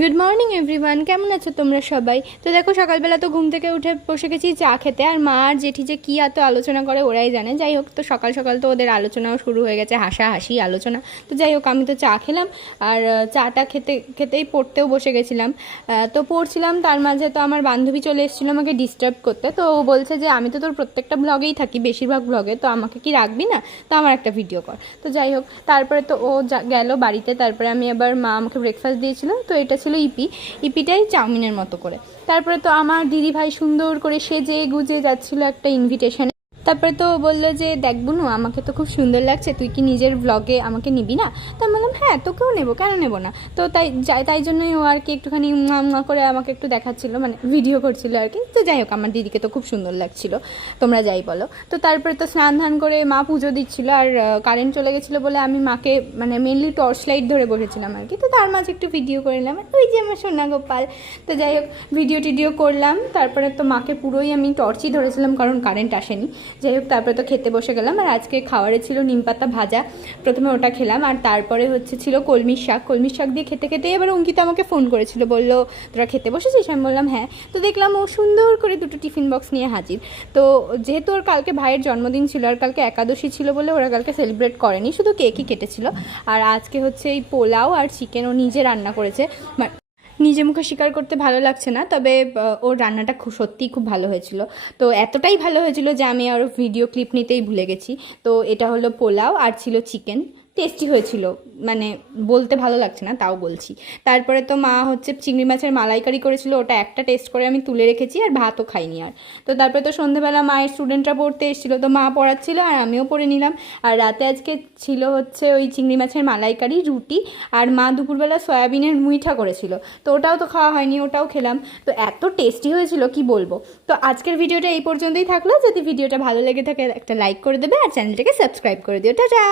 Good morning everyone, কেমন আছো তোমরা সবাই? তো দেখো, সকালবেলা তো ঘুম থেকে উঠে বসে গেছি চা খেতে। আর মা আর জেঠি যে কী এত আলোচনা করে ওরাই জানে। যাই হোক, তো সকাল সকাল তো ওদের আলোচনাও শুরু হয়ে গেছে, হাসাহাসি আলোচনা। তো যাই হোক, আমি তো চা খেলাম আর চাটা খেতে খেতেই পড়তেও বসে গেছিলাম। তো পড়ছিলাম, তার মাঝে তো আমার বান্ধবী চলে এসেছিলো আমাকে ডিস্টার্ব করতে। তো ও বলছে যে আমি তো তোর প্রত্যেকটা ব্লগেই থাকি, বেশিরভাগ ব্লগে, তো আমাকে কি রাখবি না? তো আমার একটা ভিডিও কর। তো যাই হোক, তারপরে তো ও গেল বাড়িতে। তারপরে আমি আবার, মা আমাকে ব্রেকফাস্ট দিয়েছিল, তো এটা ছিল ইপিটাই চাউমিনের মতো করে। তারপরে তো আমার দিদিভাই সুন্দর করে সেজে গুজে যাচ্ছিলো একটা ইনভিটেশনে। তারপরে তো বললো যে দেখ বুনু, আমাকে তো খুব সুন্দর লাগছে, তুই কি নিজের ব্লগে আমাকে নিবি না? তো আমি বললাম হ্যাঁ, তোকেও নেবো, কেন নেবো না। তো তাই জন্যই ও আর কি একটুখানি করে আমাকে একটু দেখাচ্ছিলো, মানে ভিডিও করছিলো আর কি। তো যাই হোক, আমার দিদিকে তো খুব সুন্দর লাগছিলো, তোমরা যাই বলো। তো তারপরে তো স্নান ধান করে মা পুজো দিচ্ছিলো, আর কারেন্ট চলে গেছিলো বলে আমি মাকে মানে মেনলি টর্চ লাইট ধরে বসেছিলাম আর কি। তো তার মাঝে একটু ভিডিও করে নিলাম, ওই যে আমার সোনা গোপাল। তো যাই হোক, ভিডিও করলাম। তারপরে তো মাকে পুরোই আমি টর্চই ধরেছিলাম, কারণ কারেন্ট আসেনি। যাই হোক, তারপরে তো খেতে বসে গেলাম। আর আজকে খাবারে ছিল নিমপাতা ভাজা, প্রথমে ওটা খেলাম। আর তারপরে ছিল কলমির শাক দিয়ে খেতে খেতে এবার অঙ্কিতা আমাকে ফোন করেছিল, বললো তোরা খেতে বসেছিস? আমি বললাম হ্যাঁ। তো দেখলাম ও সুন্দর করে দুটো টিফিন বক্স নিয়ে হাজির। তো যেহেতু ওর কালকে ভাইয়ের জন্মদিন ছিল আর কালকে একাদশী ছিল বলে ওরা কালকে সেলিব্রেট করেনি, শুধু কেকই কেটেছিল। আর আজকে হচ্ছে এই পোলাও আর চিকেন ও নিজে রান্না করেছে। নিজে মুখে স্বীকার করতে ভালো লাগছে না, তবে ওর রান্নাটা সত্যিই খুব ভালো হয়েছিল। তো এতটাই ভালো হয়েছিল যে আমি আরও ভিডিও ক্লিপ নিতেই ভুলে গেছি। তো এটা হলো পোলাও আর ছিল চিকেন, টেস্টি হয়েছিল, মানে বলতে ভালো লাগছে না তাও বলছি। তারপরে তো মা চিংড়ি মাছের মালাইকারি করেছিল, ওটা একটা টেস্ট করে আমি তুলে রেখেছি, আর ভাতও খাইনি আর। তো তারপরে তো সন্ধ্যেবেলা মায়ের স্টুডেন্টরা পড়তে এসেছিলো, তো মা পড়াচ্ছিল আর আমিও পড়ে নিলাম। আর রাতে আজকে ছিল ওই চিংড়ি মাছের মালাইকারি, রুটি, আর মা দুপুরবেলা সয়াবিনের মুইঠা করেছিল। তো ওটাও তো খাওয়া হয়নি, ওটাও খেলাম। তো এত টেস্টি হয়েছিল কি বলবো। তো আজকের ভিডিওটা এই পর্যন্তই থাকলো। যদি ভিডিওটা ভালো লেগে থাকে একটা লাইক করে দেবে আর চ্যানেলটাকে সাবস্ক্রাইব করে দিও। টাটা।